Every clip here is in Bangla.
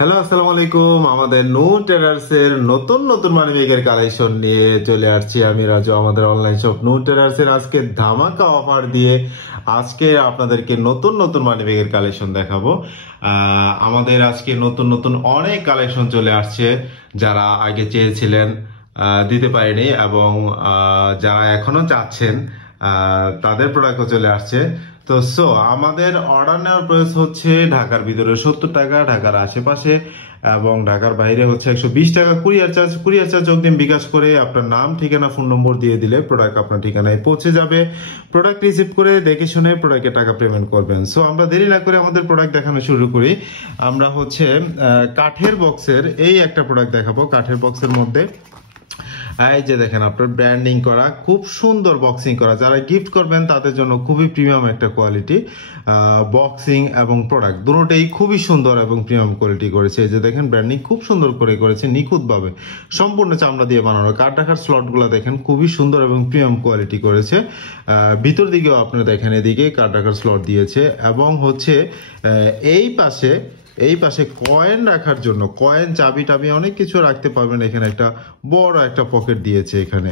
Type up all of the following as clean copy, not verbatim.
হ্যালো, আসসালামু আলাইকুম। আমাদের নূর ট্রেডার্সের নতুন নতুন মানি ব্যাগের কালেকশন নিয়ে চলে আসছি আমি রাজু। আমাদের অনলাইন শপ নূর ট্রেডার্সের আজকে ধামাকা অফার দিয়ে আজকে আপনাদেরকে নতুন নতুন মানি ব্যাগের কালেকশন দেখাবো। আমাদের আজকে নতুন নতুন অনেক কালেকশন চলে আসছে, যারা আগে চেয়েছিলেন দিতে পারেনি এবং যারা এখনো চাচ্ছেন তাদের প্রোডাক্টও চলে আসছে। তো আমাদের অর্ডার নেওয়ার প্রাইস হচ্ছে ঢাকার ভিতরে 70 টাকা, ঢাকার আশেপাশে এবং ঢাকার বাইরে হচ্ছে 120 টাকা কুরিয়ার চার্জ অগ্রিম বিকাশ করে আপনার নাম, ঠিকানা, ফোন নম্বর দিয়ে দিলে প্রোডাক্ট আপনার ঠিকানায় পৌঁছে যাবে। প্রোডাক্ট রিসিভ করে দেখে শুনে প্রোডাক্টের টাকা পেমেন্ট করবেন। আমরা দেরি না করে আমাদের প্রোডাক্ট দেখানো শুরু করি। আমরা হচ্ছে কাঠের বক্সের এই একটা প্রোডাক্ট দেখাবো। কাঠের বক্সের মধ্যে এই যে দেখেন আপনার ব্র্যান্ডিং করা, খুব সুন্দর বক্সিং করা, যারা গিফট করবেন তাদের জন্য খুবই প্রিমিয়াম একটা কোয়ালিটি বক্সিং এবং প্রোডাক্ট দুটোই খুবই সুন্দর এবং প্রিমিয়াম কোয়ালিটি করেছে। এই যে দেখেন ব্র্যান্ডিং খুব সুন্দর করে করেছে, নিখুঁত ভাবে সম্পূর্ণ চামড়া দিয়ে বানানো। কাঠ রাখার স্লট গুলা দেখেন খুবই সুন্দর এবং প্রিমিয়াম কোয়ালিটি করেছে। ভিতর দিকেও আপনারা দেখেন এদিকে কাঠ রাখার স্লট দিয়েছে এবং হচ্ছে এই পাশে কয়েন রাখার জন্য কয়েন, চাবি টাবি অনেক কিছু রাখতে পারবেন। এখানে একটা বড় একটা পকেট দিয়েছে এখানে।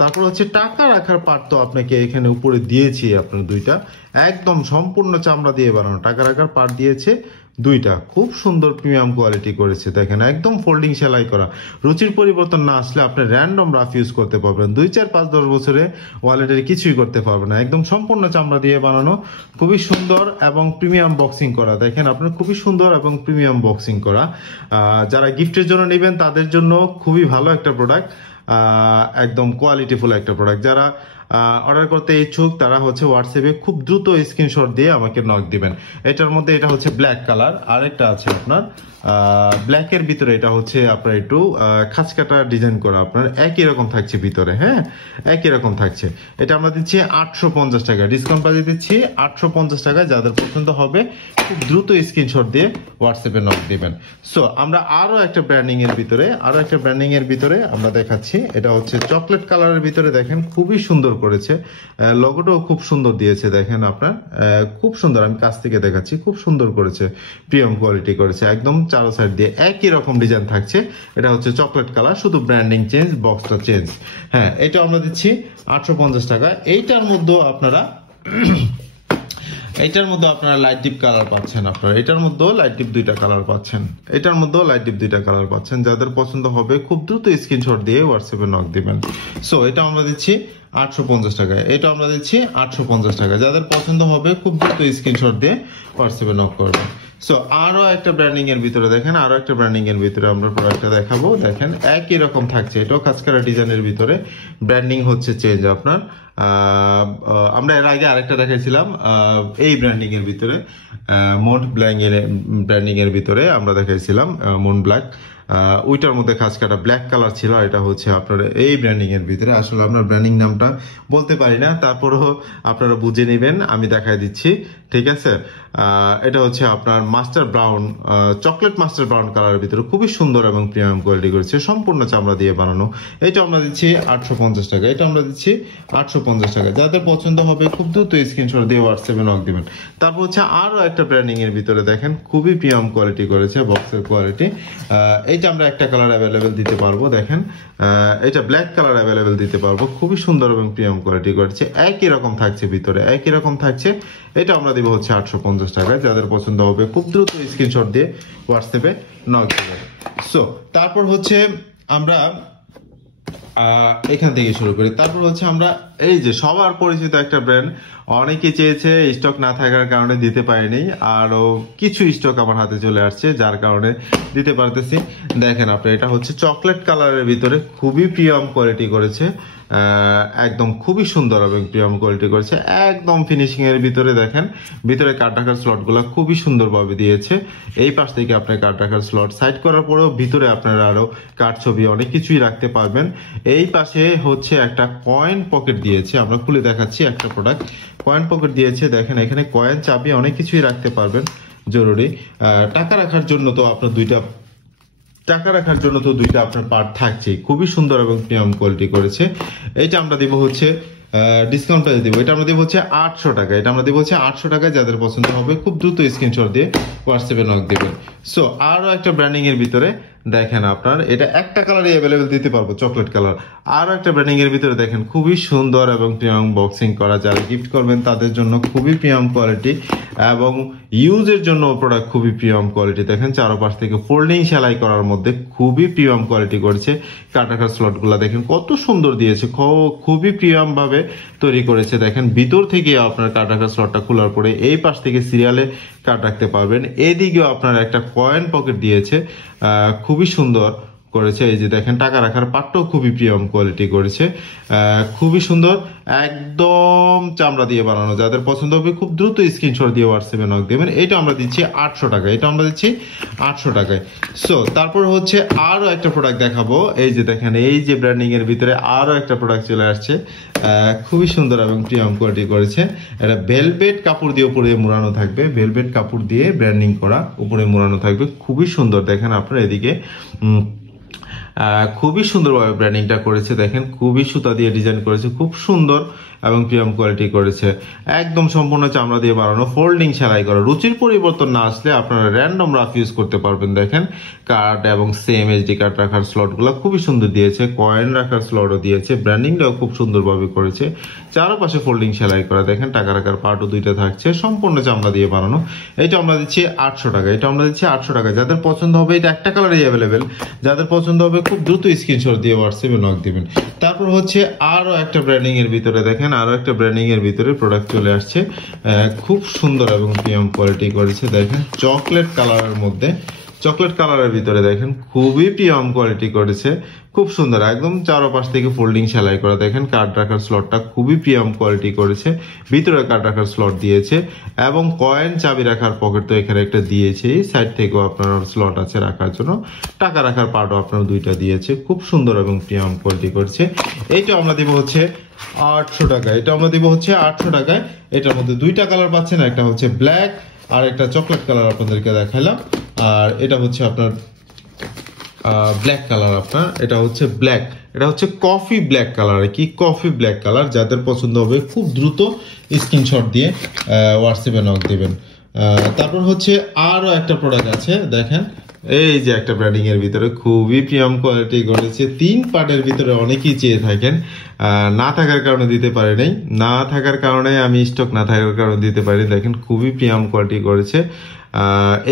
তারপর হচ্ছে টাকা রাখার পার্ট তো আপনাকে এখানে উপরে দিয়েছি, আপনার দুইটা একদম সম্পূর্ণ চামড়া দিয়ে বানানো টাকা রাখার পার্ট দিয়েছে দুইটা, খুব সুন্দর প্রিমিয়াম কোয়ালিটি করেছে। দেখেন একদম ফোল্ডিং সেলাই করা, রুচির পরিবর্তন না আসলে আপনি র্যান্ডম রাফ ইউজ করতে পারবেন। 2, 4, 5, 10 বছরে ওয়ালেটের কিছুই করতে পারবেন না। একদম সম্পূর্ণ চামড়া দিয়ে বানানো, খুবই সুন্দর এবং প্রিমিয়াম বক্সিং করা। দেখেন আপনার খুবই সুন্দর এবং প্রিমিয়াম বক্সিং করা। যারা গিফটের জন্য নেবেন তাদের জন্য খুবই ভালো একটা প্রোডাক্ট, একদম কোয়ালিটিফুল একটা প্রোডাক্ট। যারা অর্ডার করতে ইচ্ছুক তারা হচ্ছে হোয়াটসঅ্যাপে খুব দ্রুত স্ক্রিনশট দিয়ে আমাকে নক দিবেন। এটার মধ্যে এটা হচ্ছে ব্ল্যাক কালার, আরেকটা আছে আপনার ব্ল্যাকের ভিতরে, এটা হচ্ছে আপনার একটু খাঁচকাটা ডিজাইন করা, আপনার একই রকম থাকছে ভিতরে। হ্যাঁ, একই রকম থাকছে। এটা আমরা দিচ্ছি 850 টাকা, ডিসকাউন্ট প্রাইসে দিচ্ছি 850 টাকা। যাদের পছন্দ হবে খুব দ্রুত স্ক্রিনশট দিয়ে হোয়াটসঅ্যাপে নক দিবেন। আমরা আরো একটা ব্র্যান্ডিং এর ভিতরে আমরা দেখাচ্ছি। এটা হচ্ছে চকলেট কালারের ভিতরে, দেখেন খুবই সুন্দর করেছে, লোগোটাও খুব সুন্দর দিয়েছে। দেখেন আপনার খুব সুন্দর, আমি কাছ থেকে দেখাচ্ছি, খুব সুন্দর করেছে, প্রিমিয়াম কোয়ালিটি করেছে। একদম চারো সাইড দিয়ে একই রকম ডিজাইন থাকছে। এটা হচ্ছে চকলেট কালার, শুধু ব্র্যান্ডিং চেঞ্জ, বক্সটা চেঞ্জ। হ্যাঁ, এটা আমরা দিচ্ছি 850 টাকা। এইটার মধ্যে আপনারা লাইট ডিপ কালার পাচ্ছেন। আপনারা এটার মধ্যেও লাইট ডিপ দুইটা কালার পাচ্ছেন। যাদের পছন্দ হবে খুব দ্রুত স্ক্রিনশট দিয়ে হোয়াটসঅ্যাপে নক দিবেন। এটা আমরা দিচ্ছি 850 টাকা। এটা আমরা দিচ্ছি 850 টাকা। যাদের পছন্দ হবে খুব দ্রুত স্ক্রিনশট দিয়ে হোয়াটসঅ্যাপে নক করবেন। আরো একটা ব্র্যান্ডিং এর ভিতরে দেখেন, আমরা প্রোডাক্টটা দেখাবো। দেখেন একই রকম থাকছে, এটাও কাঁচকারা ডিজাইনের ভিতরে, ব্র্যান্ডিং হচ্ছে চেঞ্জ আপনার। আমরা এর আগে আরেকটা দেখাইছিলাম এই ব্র্যান্ডিং এর ভিতরে, মন্ট ব্ল্যাক এর ব্র্যান্ডিং এর ভিতরে আমরা দেখাইছিলাম মন্ট ব্ল্যাক। ওইটার মধ্যে খাঁচকাটা ব্ল্যাক কালার ছিল। এটা হচ্ছে আপনার এই ব্র্যান্ডিং এর ভিতরে, আসলে আমরা ব্র্যান্ডিং নামটা বলতে পারি না, তারপরেও আপনারা বুঝে নেবেন, আমি দেখাই দিচ্ছি, ঠিক আছে। এটা হচ্ছে আপনার master brown, chocolate master brown কালারের ভিতরে, খুবই সুন্দর এবং প্রিমিয়াম কোয়ালিটি করেছে, সম্পূর্ণ চামড়া দিয়ে বানানো। এটা আমরা দিচ্ছি 850 টাকা। যাদের পছন্দ হবে খুব দ্রুত স্ক্রিনশট দিয়ে হোয়াটসঅ্যাপে নক দিবেন। তারপর হচ্ছে আরো একটা ব্র্যান্ডিং এর ভিতরে দেখেন খুবই প্রিমিয়াম কোয়ালিটি করেছে, বক্সের কোয়ালিটি। এটা আমরা একটা কালার অ্যাভেলেবেল দিতে পারবো। দেখেন এটা ব্ল্যাক কালার অ্যাভেলেবেল দিতে পারবো, খুবই সুন্দর এবং প্রিমিয়াম কোয়ালিটি করেছে, একই রকম থাকছে ভিতরে, একই রকম থাকছে। এটা আমরা দিব হচ্ছে 850 টাকায়। যাদের পছন্দ হবে খুব দ্রুত স্ক্রিনশট দিয়ে হোয়াটসঅ্যাপে নক দিবেন। তারপর হচ্ছে আমরা এখান থেকে শুরু করি। তারপর হচ্ছে আমরা এই যে সবার পরিচিত একটা ব্র্যান্ড, অনেকে চেয়েছে, স্টক না থাকার কারণে দিতে পারিনি, আরো কিছু স্টক আমার হাতে চলে আসছে যার কারণে দিতে পারতেছি। দেখেন আপনার এটা হচ্ছে চকলেট কালারের ভিতরে, খুবই প্রিমিয়াম কোয়ালিটি করেছে, একদম খুবই সুন্দর এবং প্রিমিয়াম কোয়ালিটি করেছে, একদম ফিনিশিং এর ভিতরে। দেখেন ভিতরে কার্ড রাখার স্লট গুলা খুবই সুন্দরভাবে দিয়েছে। এই পাশ থেকে আপনার কার্ড রাখার স্লট সাইড করার পরেও ভিতরে আপনারা আরো কার্ড, ছবি অনেক কিছুই রাখতে পারবেন। এই পাশে হচ্ছে একটা কয়েন পকেট দিয়েছে, আমরা খুলে দেখাচ্ছি একটা প্রোডাক্ট। কয়েন পকেট দিয়েছে, দেখেন এখানে কয়েন, চাবি অনেক কিছুই রাখতে পারবেন, জরুরি। টাকা রাখার জন্য তো আপনার দুইটা আপনার পার্ট থাকছে, খুবই সুন্দর এবং প্রিমিয়াম কোয়ালিটি করেছে। এটা আমরা দিব হচ্ছে ডিসকাউন্ট প্রাইস দিব। এটা আমরা দিব হচ্ছে 800 টাকা। এটা আমরা দিব হচ্ছে 800 টাকায়। যাদের পছন্দ হবে খুব দ্রুত স্ক্রিনশট দিয়ে হোয়াটসঅ্যাপে নক দিবেন। সো আরো একটা ব্র্যান্ডিং এর ভিতরে দেখেন আপনার এটা একটা কালারই অ্যাভেলেবেল দিতে পারবো, চকলেট কালার। আরো একটা ব্র্যান্ডিং এর ভিতরে দেখেন খুবই সুন্দর এবং প্রিমিয়াম বক্সিং করা, যারা গিফট করবেন তাদের জন্য খুবই প্রিমিয়াম কোয়ালিটি এবং ইউজের জন্য প্রোডাক্ট খুবই প্রিমিয়াম কোয়ালিটি। দেখেন চারপাশ থেকে ফোল্ডিং সেলাই করার মধ্যে খুবই প্রিমিয়াম কোয়ালিটি করেছে। কাটাকার স্লট গুলা দেখেন কত সুন্দর দিয়েছে, খুবই প্রিমিয়াম ভাবে তৈরি করেছে। দেখেন ভিতর থেকে আপনার কাটাকার স্লটটা খোলার পরে এই পাশ থেকে সিরিয়ালে কাট রাখতে পারবেন। এদিকেও আপনার একটা কয়েন পকেট দিয়েছে, খুবই সুন্দর করেছে। এই যে দেখেন টাকা রাখার পাটটাও খুবই প্রিমিয়াম কোয়ালিটি করেছে, খুবই সুন্দর, একদম চামড়া দিয়ে বানানো। যাদের পছন্দ হবে খুব দ্রুত স্ক্রিনশট দিয়ে হোয়াটসঅ্যাপে নক দেবেন। এটা আমরা দিচ্ছি 800 টাকা। এটা আমরা দিচ্ছি 800 টাকায়। সো তারপর হচ্ছে আরো একটা প্রোডাক্ট দেখাবো। এই যে দেখেন এই যে ব্র্যান্ডিং এর ভিতরে আরো একটা প্রোডাক্ট চলে আসছে, খুবই সুন্দর এবং প্রিমিয়াম কোয়ালিটি করেছে। এটা ভেলভেট কাপড় দিয়ে উপরে মোড়ানো থাকবে, ভেলভেট কাপড় দিয়ে ব্র্যান্ডিং করা উপরে মোড়ানো থাকবে, খুবই সুন্দর। দেখেন আপনার এদিকে খুবই সুন্দরভাবে ব্র্যান্ডিংটা করেছে। দেখেন খুবই সুতা দিয়ে ডিজাইন করেছে, খুব সুন্দর এবং প্রিমিয়াম কোয়ালিটি করেছে। একদম সম্পূর্ণ চামড়া দিয়ে বানানো, ফোল্ডিং সেলাই করা। রুচির পরিবর্তন না আসলে আপনারা র্যান্ডম রাফ ইউজ করতে পারবেন। দেখেন কার্ড এবং সেম এইচডি কার্ড রাখার স্লট গুলা খুবই সুন্দর দিয়েছে, কয়েন রাখার স্লটও দিয়েছে, ব্র্যান্ডিংটাও খুব সুন্দরভাবে করেছে। চারপাশে ফোল্ডিং সেলাই করা। দেখেন টাকা রাখার পার্টও দুইটা থাকছে, সম্পূর্ণ চামড়া দিয়ে বানানো। এটা আমরা দিচ্ছি 800 টাকা। এটা আমরা দিচ্ছি 800 টাকা। যাদের পছন্দ হবে, এটা একটা কালারই অ্যাভেলেবেল, যাদের পছন্দ হবে খুব দ্রুত স্ক্রিনশট দিয়ে হোয়াটসঅ্যাপে নক দিবেন। তারপর হচ্ছে আরো একটা ব্র্যান্ডিং এর ভিতরে দেখেন আরো একটা ব্র্যান্ডিং এর ভিতরে প্রোডাক্ট চলে আসছে, খুব সুন্দর এবং প্রিমিয়াম কোয়ালিটি করেছে। দেখেন চকলেট কালারের মধ্যে, চকলেট কালারের ভিতরে দেখেন খুবই প্রিমিয়াম কোয়ালিটি করেছে, খুব সুন্দর, একদম চারপাশ থেকে ফোল্ডিং সেলাই করা। দেখেন কার্ড রাখার স্লটটা খুবই প্রিমিয়াম কোয়ালিটি করেছে, ভিতরে কার্ড রাখার স্লট দিয়েছে এবং কয়েন চাবি রাখার পকেট তো এখানে একটা দিয়েছে। এই সাইড থেকেও আপনার স্লট আছে রাখার জন্য, টাকা রাখার পার্টও আপনার দুইটা দিয়েছে, খুব সুন্দর এবং প্রিমিয়াম কোয়ালিটি করছে। এইটা আমরা দিব হচ্ছে 800 টাকা। এটা আমরা দিব হচ্ছে 800 টাকায়। এটার মধ্যে দুইটা কালার পাচ্ছেন, একটা হচ্ছে ব্ল্যাক আর একটা চকলেট কালার আপনাদেরকে দেখাইলাম। আর এটা হচ্ছে আপনার ব্ল্যাক কালার, আপনার এটা হচ্ছে ব্ল্যাক, এটা হচ্ছে কফি ব্ল্যাক কালার, কি কফি ব্ল্যাক কালার। যাদের পছন্দ হবে খুব দ্রুত স্ক্রিনশট দিয়ে হোয়াটসঅ্যাপে নক দিবেন। তারপর হচ্ছে আরো একটা প্রোডাক্ট আছে, দেখেন এই যে একটা ব্র্যান্ডিং এর ভিতরে খুবই প্রিমিয়াম কোয়ালিটি করেছে। 3 পার্টের ভিতরে অনেকেই চেয়ে থাকেন, না থাকার কারণে দিতে পারি নাই, না থাকার কারণে আমি স্টক না থাকার কারণে দিতে পারি। দেখেন খুবই প্রিমিয়াম কোয়ালিটি করেছে।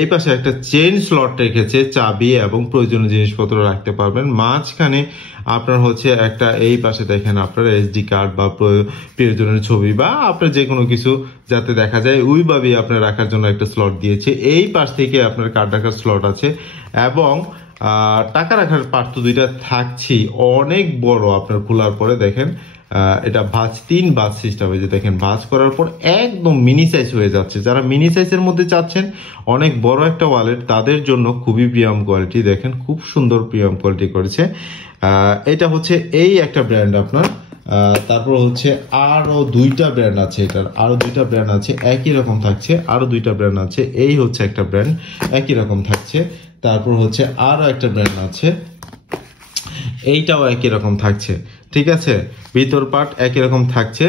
এই পাশে একটা চেইন স্লট রেখেছে, চাবি এবং প্রয়োজনীয় জিনিসপত্র রাখতে পারবেন। মাঝখানে আপনার হচ্ছে একটা, এই পাশে দেখেন আপনার এসডি কার্ড বা প্রয়োজনীয় ছবি বা আপনার যে কোনো কিছু যাতে দেখা যায় ওইভাবে আপনার রাখার জন্য একটা স্লট দিয়েছে। এই পাশ থেকে আপনার কার্ড রাখার স্লট আছে এবং টাকা রাখার পার্ট তো দুইটা থাকছেই, অনেক বড়। আপনার খোলার পরে দেখেন এটা ভাঁজ, 3 ভাঁজ সিস্টেম হয়েছে। দেখেন ভাঁজ করার পর একদম মিনি সাইজ হয়ে যাচ্ছে। যারা মিনি সাইজের মধ্যে চাচ্ছেন অনেক বড় একটা ওয়ালেট, তাদের জন্য খুবই প্রিমিয়াম কোয়ালিটি। দেখেন খুব সুন্দর প্রিমিয়াম কোয়ালিটি করেছে। এটা হচ্ছে এই একটা ব্র্যান্ড আপনার। তারপর হচ্ছে আরো 2টা ব্র্যান্ড আছে, এটার আরো 2টা ব্র্যান্ড আছে, একই রকম থাকছে। আরো 2টা ব্র্যান্ড আছে, এই হচ্ছে একটা ব্র্যান্ড, একই রকম থাকছে। তারপর হচ্ছে আরো একটা ব্র্যান্ড আছে, এইটাও একই রকম থাকছে। ঠিক আছে, ভিতর পার্ট একই রকম থাকছে,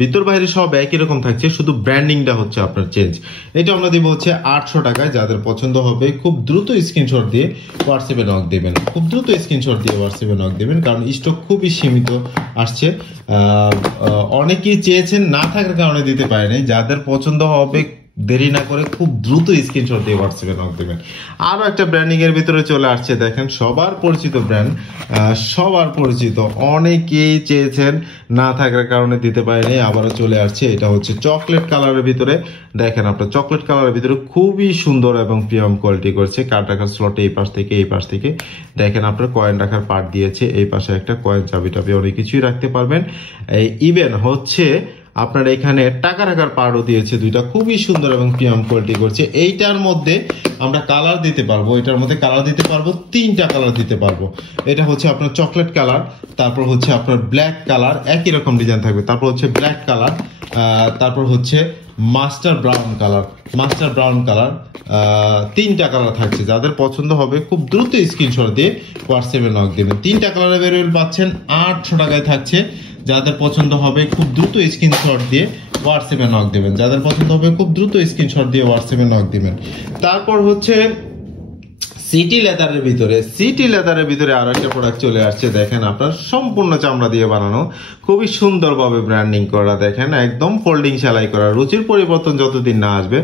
ভিতর বাইরে সব একই রকম থাকছে, শুধু ব্র্যান্ডিংটা হচ্ছে আপনার চেঞ্জ। এটা আমরা দিব হচ্ছে 800 টাকায়। যাদের পছন্দ হবে খুব দ্রুত স্ক্রিনশট দিয়ে হোয়াটসঅ্যাপে নক দেবেন, খুব দ্রুত স্ক্রিনশট দিয়ে হোয়াটসঅ্যাপে নক দেবেন, কারণ স্টক খুবই সীমিত আসছে। অনেকেই চেয়েছেন, না থাকার কারণে দিতে পারেনি। যাদের পছন্দ হবে দেরি না করে খুব দ্রুত স্ক্রিনশট দিয়ে হোয়াটসঅ্যাপে নক দেবেন। আরো একটা ব্র্যান্ডিং এর ভিতরে চলে আসছে, দেখেন সবার পরিচিত ব্র্যান্ড, সবার পরিচিত, অনেকেই চেয়েছেন, না থাকার কারণে দিতে পারেনি, আবারও চলে আসছে। এটা হচ্ছে চকলেট কালারের ভিতরে। দেখেন আপনার চকলেট কালারের ভিতরে খুবই সুন্দর এবং প্রিমিয়াম কোয়ালিটি করছে। কার্ড রাখার স্লটে এই পাশ থেকে এই পাশ থেকে দেখেন আপনার কয়েন রাখার পার্ট দিয়েছে। এই পাশে একটা কয়েন, চাবি টাবি অনেক কিছুই রাখতে পারবেন। ইভেন হচ্ছে আপনার এখানে টাকা রাখার পার্টও দিয়েছে 2টা, খুবই সুন্দর এবং প্রিমিয়াম কোয়ালিটি করছে। এইটার মধ্যে আমরা কালার দিতে পারবো, এটার মধ্যে কালার দিতে পারবো, 3টা কালার দিতে পারবো। এটা হচ্ছে আপনার চকলেট কালার, তারপর হচ্ছে আপনার ব্ল্যাক কালার, একই রকম ডিজাইন থাকবে, তারপর হচ্ছে ব্ল্যাক কালার, তারপর হচ্ছে master brown colour, master brown colour, 3টা কালার থাকছে। যাদের পছন্দ হবে খুব দ্রুত স্ক্রিনশট দিয়ে হোয়াটসঅ্যাপে নক দেবেন। 3টা কালার অ্যাভেলেবল পাচ্ছেন, 800 টাকায় থাকছে। যাদের পছন্দ হবে খুব দ্রুত স্ক্রিনশট দিয়ে হোয়াটসঅ্যাপে নক দিবেন, যাদের পছন্দ হবে খুব দ্রুত স্ক্রিনশট দিয়ে হোয়াটসঅ্যাপে নক দিবেন। তারপর হচ্ছে সিটি লেদারের ভিতরে আরো একটা প্রোডাক্ট চলে আসছে, দেখেন আপনার সম্পূর্ণ চামড়া দিয়ে বানানো, খুবই সুন্দরভাবে ব্র্যান্ডিং করা, দেখেন একদম ফোল্ডিং সেলাই করা, রুচির পরিবর্তন যতদিন না আসবে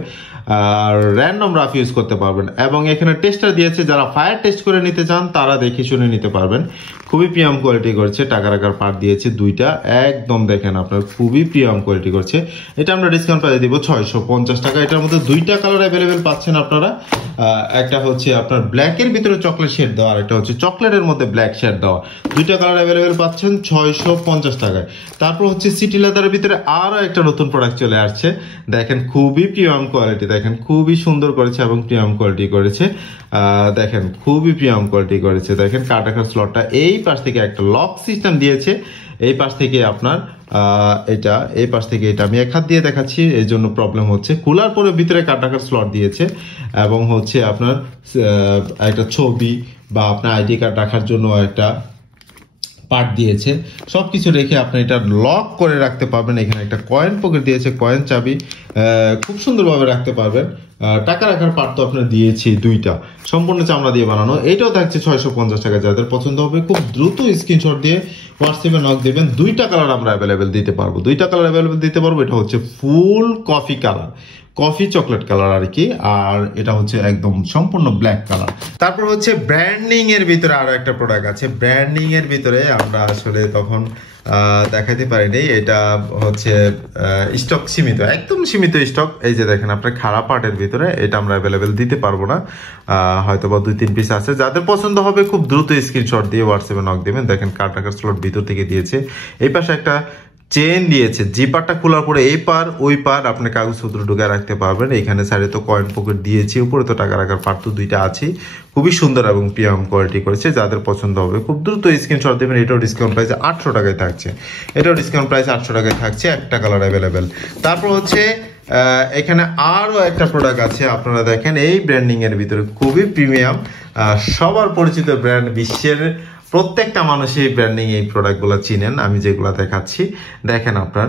আর র্যান্ডম রাফ ইউজ করতে পারবেন। এবং এখানে টেস্টার দিয়েছে, যারা ফায়ার টেস্ট করে নিতে চান তারা দেখে শুনে নিতে পারবেন। খুবই প্রিমিয়াম কোয়ালিটি করছে, টাকা রাখার পার্ট দিয়েছে দুইটা, একদম দেখেন আপনার খুবই প্রিমিয়াম কোয়ালিটি করছে। এটা আমরা ডিসকাউন্ট প্রাইসে দিব 650 টাকা। এটার মধ্যে দুইটা কালার অ্যাভেলেবেল পাচ্ছেন আপনারা, একটা হচ্ছে আপনার ব্ল্যাকের ভিতরে চকলেট শেড দেওয়া, আর একটা হচ্ছে চকলেটের মধ্যে ব্ল্যাক শেড দেওয়া, দুইটা কালার অ্যাভেলেবেল পাচ্ছেন 650 টাকায়। তারপর হচ্ছে সিটি লেদারের ভিতরে আরো একটা নতুন প্রোডাক্ট চলে আসছে, দেখেন খুবই প্রিমিয়াম কোয়ালিটি, দেখেন খুবই সুন্দর করেছে এবং প্রিমিয়াম কোয়ালিটি করেছে, দেখেন খুবই প্রিমিয়াম কোয়ালিটি করেছে। দেখেন কাট রাখার স্লটটা এই পাশ থেকে একটা লক সিস্টেম দিয়েছে, এই পাশ থেকে আপনার এটা, এই পাশ থেকে এটা আমি এক হাত দিয়ে দেখাচ্ছি এই জন্য প্রবলেম হচ্ছে। খোলার পরে ভিতরে কাট রাখার স্লট দিয়েছে এবং হচ্ছে আপনার একটা ছবি বা আপনার আইডি কার্ড রাখার জন্য একটা পার্ট দিয়েছে, সবকিছু রেখে আপনি এটা লক করে রাখতে পারবেন। এখানে একটা কয়েন পকেট দিয়েছে, কয়েন চাবি খুব সুন্দরভাবে রাখতে পারবেন। টাকা রাখার পার্ট তো আপনার দিয়েছি দুইটা, সম্পূর্ণ চামড়া দিয়ে বানানো, এটাও থাকছে 650 টাকা। যাদের পছন্দ হবে খুব দ্রুত স্ক্রিনশট দিয়ে হোয়াটসঅ্যাপে নক দেবেন। দুইটা কালার আমরা অ্যাভেলেবেল দিতে পারবো, এটা হচ্ছে full coffee colour, coffee chocolate colour আর কি, আর এটা হচ্ছে একদম সম্পূর্ণ ব্ল্যাক কালার। তারপর হচ্ছে ব্র্যান্ডিং এর ভিতরে আরো একটা প্রোডাক্ট আছে, ব্র্যান্ডিং এর ভিতরে আমরা আসলে তখন দেখাতে পারিনি, এটা হচ্ছে স্টক সীমিত, একদম সীমিত স্টক। এই যে দেখেন আপনার খারাপ পার্টের ভিতরে, এটা আমরা অ্যাভেলেবেল দিতে পারবো না, হয়তো বা 2-3 পিস আছে। যাদের পছন্দ হবে খুব দ্রুত স্ক্রিনশট দিয়ে হোয়াটসঅ্যাপে নক দেবেন। দেখেন কার্ড রাখার স্লট ভিতর থেকে দিয়েছে, এই পাশে একটা চেন দিয়েছে, জিপারটা খোলার পরে এই পার ওই পার আপনি কাগজপত্র ঢুকে রাখতে পারবেন। এখানে সাইডে তো কয়েন পকেট দিয়েছি, উপরে তো টাকা রাখার পার্ট তো দুইটা আছে, খুবই সুন্দর এবং প্রিমিয়াম কোয়ালিটি করেছে। যাদের পছন্দ হবে খুব দ্রুত স্ক্রিনশট দেবেন। এটাও ডিসকাউন্ট প্রাইস 800 টাকায় থাকছে, একটা কালার অ্যাভেলেবেল। তারপর হচ্ছে এখানে আরো একটা প্রোডাক্ট আছে, আপনারা দেখেন এই ব্র্যান্ডিং এর ভিতরে খুবই প্রিমিয়াম, সবার পরিচিত ব্র্যান্ড, বিশ্বের প্রত্যেকটা মানুষই ব্র্যান্ডিং এই প্রোডাক্টগুলো চিনেন, আমি যেগুলো দেখাচ্ছি। দেখেন আপনার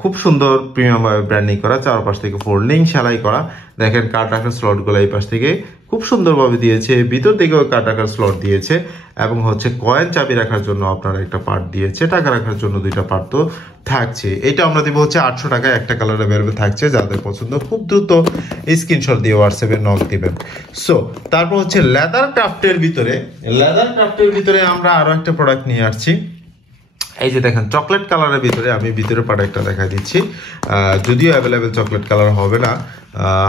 খুব সুন্দর প্রিমিয়াম ভাবে ব্র্যান্ডিং করা, চারপাশ থেকে ফোল্ডিং সেলাই করা, দেখেন কার্ড রাখার স্লটগুলো এই পাশ থেকে খুব সুন্দরভাবে দিয়েছে, ভিতর থেকেও কার্ড রাখার স্লট দিয়েছে এবং হচ্ছে কয়েন চাবি রাখার জন্য আপনার একটা পার্ট দিয়েছে, টাকা রাখার জন্য দুইটা পার্ট তো থাকছে। এটা আমরা দিব হচ্ছে 800 টাকায়, একটা কালার অ্যাভেলেবেল থাকছে। যাদের পছন্দ খুব দ্রুত স্ক্রিনশট দিয়ে হোয়াটসঅ্যাপে নক দিবেন। সো তারপর হচ্ছে লেদার ক্রাফটের ভিতরে আমরা আরো একটা প্রোডাক্ট নিয়ে আসছি। এই যে দেখেন চকলেট কালারের ভিতরে, আমি ভিতরে প্রোডাক্টটা দেখা দিচ্ছি, যদিও অ্যাভেলেবেল চকলেট কালার হবে না,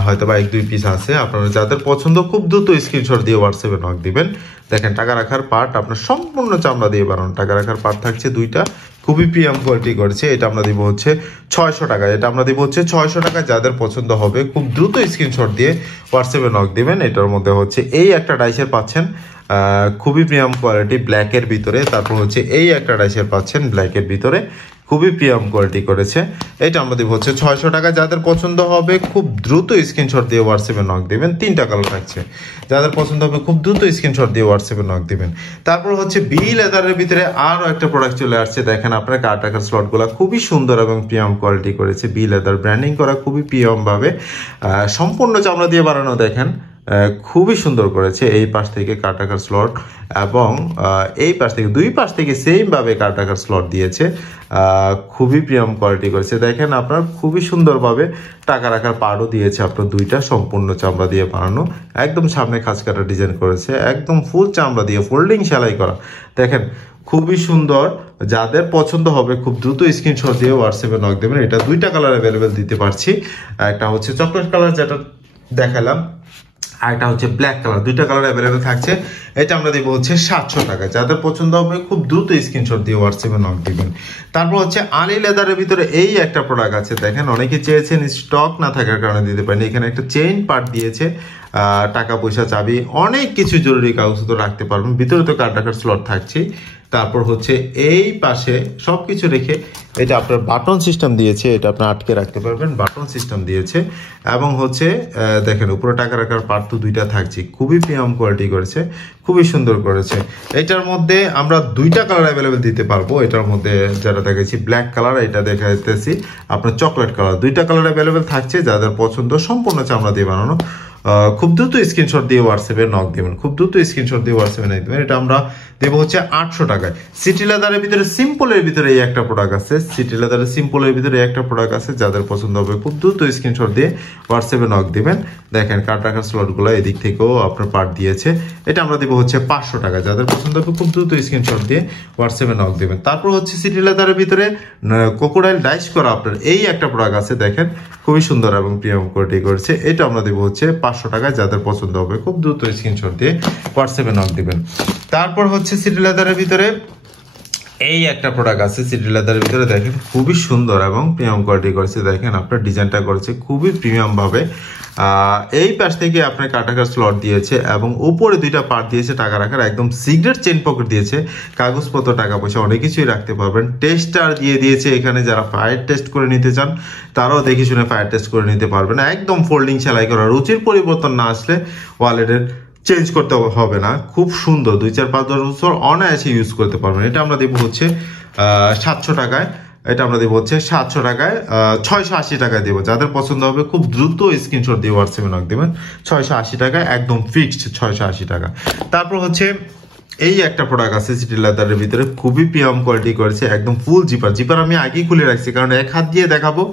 হয়তো বা 1-2 পিস আছে। আপনারা যাদের পছন্দ খুব দ্রুত স্ক্রিনশট দিয়ে হোয়াটসঅ্যাপে নক দিবেন। দেখেন টাকা রাখার পার্ট আপনার সম্পূর্ণ চামড়া দিয়ে বানানো, টাকা রাখার পার্ট থাকছে দুইটা, খুবই প্রিমিয়াম কোয়ালিটি করেছে। এটা আমরা দিব হচ্ছে 600 টাকা, যাদের পছন্দ হবে খুব দ্রুত স্ক্রিনশট দিয়ে হোয়াটসঅ্যাপে নক দিবেন। এটার মধ্যে হচ্ছে এই একটা ডাইসের পাচ্ছেন, খুবই প্রিমিয়াম কোয়ালিটি ব্ল্যাকের ভিতরে। তারপর হচ্ছে এই একটা ডাইসের পাচ্ছেন ব্ল্যাকের ভিতরে, খুবই প্রিমিয়াম কোয়ালিটি করেছে। এটা আমরা দিব হচ্ছে 600 টাকা। যাদের পছন্দ হবে খুব দ্রুত স্ক্রিনশট দিয়ে হোয়াটসঅ্যাপে নক দিবেন। 3টা কালার থাকছে, যাদের পছন্দ হবে খুব দ্রুত স্ক্রিনশট দিয়ে হোয়াটসঅ্যাপে নক দিবেন। তারপর হচ্ছে বি লেদারের ভিতরে আরো একটা প্রোডাক্ট চলে আসছে, দেখেন আপনার কার্ড রাখার স্লটগুলো খুবই সুন্দর এবং প্রিমিয়াম কোয়ালিটি করেছে। বি লেদার ব্র্যান্ডিং করা, খুবই প্রিমিয়াম ভাবে সম্পূর্ণ চামড়া দিয়ে বানানো, দেখেন খুবই সুন্দর করেছে। এই পাশ থেকে কার্ড রাখার স্লট এবং এই পাশ থেকে, দুই পাশ থেকে সেম ভাবে কার্ড রাখার স্লট দিয়েছে, খুবই প্রিমিয়াম কোয়ালিটি করেছে। দেখেন আপনার খুবই সুন্দরভাবে টাকা রাখার পার্টও দিয়েছে আপনার দুইটা, সম্পূর্ণ চামড়া দিয়ে বানানো, একদম সামনে খাঁজ কাটা ডিজাইন করেছে, একদম ফুল চামড়া দিয়ে ফোল্ডিং সেলাই করা, দেখেন খুবই সুন্দর। যাদের পছন্দ হবে খুব দ্রুত স্ক্রিনশট দিয়ে হোয়াটসঅ্যাপে নক দেবেন। এটা 2টা কালার অ্যাভেলেবেল দিতে পারছি, একটা হচ্ছে চকলেট কালার যেটা দেখালাম, আর এটা হচ্ছে ব্ল্যাক কালার, 2টা কালার অ্যাভেলেবেল থাকছে। এটা আমরা দিব হচ্ছে 700 টাকা। যাদের পছন্দ হবে খুব দ্রুত স্ক্রিনশট দিয়ে হোয়াটসঅ্যাপে নক দিবেন। তারপর হচ্ছে আলি লেদারের ভিতরে এই একটা প্রোডাক্ট আছে, দেখেন অনেকে চেয়েছেন, স্টক না থাকার কারণে দিতে পারেনি। এখানে একটা চেইন পার্ট দিয়েছে, টাকা পয়সা চাবি অনেক কিছু জরুরি কাগজপত্র রাখতে পারবেন। ভিতরে তো কার্ড রাখার স্লট থাকছে, তারপর হচ্ছে এই পাশে সবকিছু রেখে এটা আপনার বাটন সিস্টেম দিয়েছে, এটা আপনি আটকে রাখতে পারবেন, বাটন সিস্টেম দিয়েছে। এবং হচ্ছে দেখেন উপরে টাকা রাখার পার্ট তো দুইটা থাকছে, খুবই প্রিমিয়াম কোয়ালিটি করেছে, খুবই সুন্দর করেছে। এটার মধ্যে আমরা দুইটা কালার অ্যাভেলেবেল দিতে পারবো। এটার মধ্যে যারা দেখাচ্ছি ব্ল্যাক কালার, এটা দেখাইতেছি আপনার চকলেট কালার, দুইটা কালার অ্যাভেলেবেল থাকছে। যাদের পছন্দ সম্পূর্ণ চামড়া দিয়ে বানানো, খুব দ্রুত স্ক্রিনশট দিয়ে হোয়াটসঅ্যাপে নক দেবেন, খুব দ্রুত স্ক্রিনশট দিয়ে হোয়াটসঅ্যাপে নক দেবেন। এটা আমরা দেবো হচ্ছে 800 টাকায়। সিটি লেদারের ভিতরে সিম্পলের ভিতরে এই একটা প্রোডাক্ট আছে, সিটি লেদারের সিম্পলের ভিতরে একটা প্রোডাক্ট আছে। যাদের পছন্দ হবে খুব দ্রুত স্ক্রিনশট দিয়ে হোয়াটসঅ্যাপে নক দিবেন। দেখেন কার্ড রাখার স্লটগুলো এদিক থেকেও আপনার পার্ট দিয়েছে। এটা আমরা দেবো হচ্ছে 500 টাকা। যাদের পছন্দ হবে খুব দ্রুত স্ক্রিনশট দিয়ে হোয়াটসঅ্যাপে নক দেবেন। তারপর হচ্ছে সিটি লেদারের ভিতরে ক্রোকোডাইল ডাইস করা আপনার এই একটা প্রোডাক্ট আছে, দেখেন খুবই সুন্দর এবং প্রিমিয়াম কোয়ালিটি করেছে। এটা আমরা দেবো হচ্ছে 500 টাকায়। যাদের পছন্দ হবে খুব দ্রুত স্ক্রিনশট দিয়ে হোয়াটসঅ্যাপে নক দিবেন। তারপর হচ্ছে সিটি লেদারের ভিতরে এই একটা প্রোডাক্ট আছে, সিটি লেদারের ভিতরে দেখেন খুবই সুন্দর এবং প্রিমিয়াম কোয়ালিটি করেছে। দেখেন আপনার ডিজাইনটা করেছে খুবই প্রিমিয়াম ভাবে। এই পাশ থেকে আপনার কাটাকার স্লট দিয়েছে এবং উপরে দুইটা পার্ট দিয়েছে টাকা রাখার, একদম সিগারেট চেন পকেট দিয়েছে, কাগজপত্র টাকা পয়সা অনেক কিছুই রাখতে পারবেন। টেস্টার দিয়ে দিয়েছে এখানে, যারা ফায়ার টেস্ট করে নিতে চান তারাও দেখে শুনে ফায়ার টেস্ট করে নিতে পারবেন। একদম ফোল্ডিং সেলাই করা, রুচির পরিবর্তন না আসলে ওয়ালেটের চেঞ্জ করতে হবে না। খুব সুন্দর, 2, 4, 5, 10 বছর অনায়াসে ইউজ করতে পারবেন। এটা আমরা দেবো হচ্ছে 700 টাকায়। এটা আমরা দেবো হচ্ছে 700 টাকায়, 680 টাকায় দেবো। যাদের পছন্দ হবে খুব দ্রুত স্ক্রিনশট দিয়ে হোয়াটসঅ্যাপে নক দেবেন। 680 টাকায় একদম ফিক্সড 680 টাকা। তারপর হচ্ছে এই একটা প্রোডাক্ট আছে সিটি লেদারের ভিতরে, খুবই প্রিমিয়াম কোয়ালিটি করেছে, একদম ফুল জিপার। জিপার আমি আগেই খুলে রাখছি কারণ এক হাত দিয়ে দেখাবো,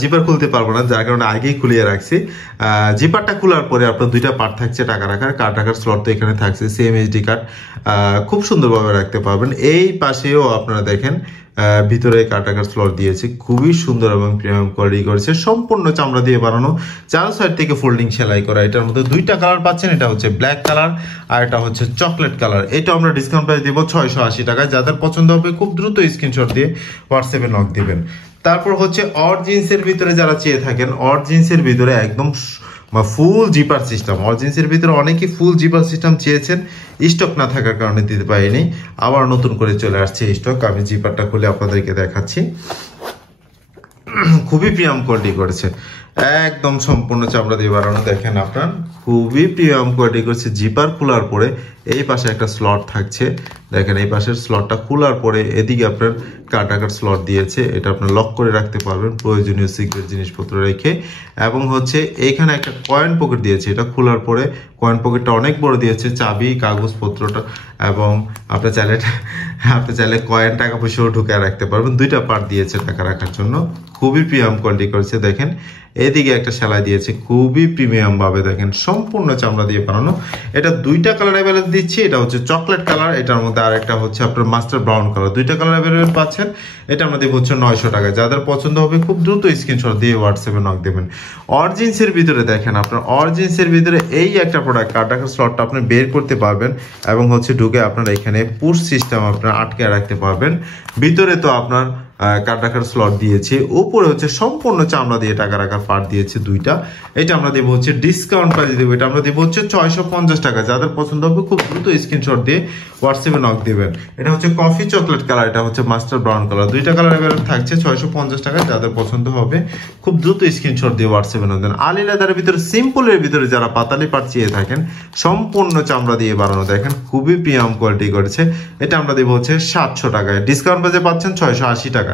জিপার খুলতে পারবো না, যার কারণে আগেই খুলিয়ে রাখছি। জিপারটা খোলার পরে আপনার দুইটা পার্ট থাকছে টাকা রাখার, কার্ড রাখার স্লট তো এখানে থাকছে, সিএমএইচডি কার্ড খুব সুন্দরভাবে রাখতে পারবেন। এই পাশেও আপনারা দেখেন ভিতরে কাটাকার স্লট দিয়েছে, খুবই সুন্দর এবং প্রিমিয়াম কোয়ালিটি করেছে, সম্পূর্ণ চামড়া দিয়ে বানানো, চার সাইড থেকে ফোল্ডিং সেলাই করা। এটার মধ্যে দুইটা কালার পাচ্ছেন, এটা হচ্ছে ব্ল্যাক কালার আর এটা হচ্ছে চকলেট কালার। এটা আমরা ডিসকাউন্ট প্রাইস দিব 680 টাকায়। যাদের পছন্দ হবে খুব দ্রুত স্ক্রিনশট দিয়ে হোয়াটসঅ্যাপে নক দিবেন। তারপর হচ্ছে অর জিন্সের ভিতরে যারা চেয়ে থাকেন, অর জিন্সের ভিতরে একদম ফুল জিপার সিস্টেম, অর জিন্সের ভিতরে অনেকেই ফুল জিপার সিস্টেম চেয়েছেন, স্টক না থাকার কারণে দিতে পারিনি, আবার নতুন করে চলে আসছে স্টক। আমি জিপারটা খুলে আপনাদেরকে দেখাচ্ছি, খুবই প্রিমিয়াম কোয়ালিটি করেছে, একদম সম্পূর্ণ চামড়া দিয়ে বানানো। দেখেন আপনার খুবই প্রিমিয়াম কোয়ালিটি করেছে। জিপার খোলার পরে এই পাশে একটা স্লট থাকছে, দেখেন এই পাশের স্লটটা খোলার পরে এদিকে আপনার কাটাকার স্লট দিয়েছে, এটা আপনার লক করে রাখতে পারবেন প্রয়োজনীয় সিক্রেট জিনিসপত্র রেখে। এবং হচ্ছে এইখানে একটা কয়েন পকেট দিয়েছে, এটা খোলার পরে কয়েন পকেটটা অনেক বড় দিয়েছে, চাবি কাগজপত্রটা এবং আপনি চাইলে কয়েন টাকা পয়সাও ঢুকে রাখতে পারবেন। দুইটা পার্ট দিয়েছে টাকা রাখার জন্য, খুবই প্রিমিয়াম কোয়ালিটি করেছে। দেখেন এদিকে একটা সেলাই দিয়েছে, খুবই প্রিমিয়াম ভাবে, দেখেন সম্পূর্ণ চামড়া দিয়ে বানানো। এটা দুইটা কালার অ্যাভেলেবল দিচ্ছি, এটা হচ্ছে চকলেট কালার, এটার মধ্যে আর একটা হচ্ছে আপনার মাস্টার ব্রাউন কালার, দুইটা কালার অ্যাভেলেবল পাচ্ছেন। এটা আমরা দেবো হচ্ছে 900 টাকা। যাদের পছন্দ হবে খুব দ্রুত স্ক্রিনশট দিয়ে হোয়াটসঅ্যাপে নক দেবেন। অরজিন্সের ভিতরে দেখেন আপনার অরজিন্সের ভিতরে এই একটা প্রোডাক্ট, কার্ড রাখার স্লটটা আপনি বের করতে পারবেন এবং হচ্ছে ঢুকে আপনার এখানে পুশ সিস্টেম আপনার আটকে রাখতে পারবেন। ভিতরে তো আপনার কার্ড রাখার স্লট দিয়েছে, উপরে হচ্ছে সম্পূর্ণ চামড়া দিয়ে টাকা রাখার পার্ট দিয়েছে দুইটা। এটা আমরা দেবো হচ্ছে ডিসকাউন্ট প্রাইস দেবো, এটা আমরা দেবো হচ্ছে 650 টাকা। যাদের পছন্দ হবে খুব দ্রুত স্ক্রিনশট দিয়ে হোয়াটসঅ্যাপে নক দিবেন। এটা হচ্ছে কফি চকলেট কালার, এটা হচ্ছে মাস্টার ব্রাউন কালার, দুইটা কালার অ্যাভেলেবল থাকছে 650 টাকা। যাদের পছন্দ হবে খুব দ্রুত স্ক্রিনশট দিয়ে হোয়াটসঅ্যাপে নক দেন। আলি লেদারের ভিতরে সিম্পলের ভিতরে যারা পাতালি পাট চেয়ে থাকেন, সম্পূর্ণ চামড়া দিয়ে বানানো, দেখেন খুবই প্রিমিয়াম কোয়ালিটি করেছে। এটা আমরা দেবো হচ্ছে 700 টাকায়। ডিসকাউন্ট প্রাইসে পাচ্ছেন 680 টাকা।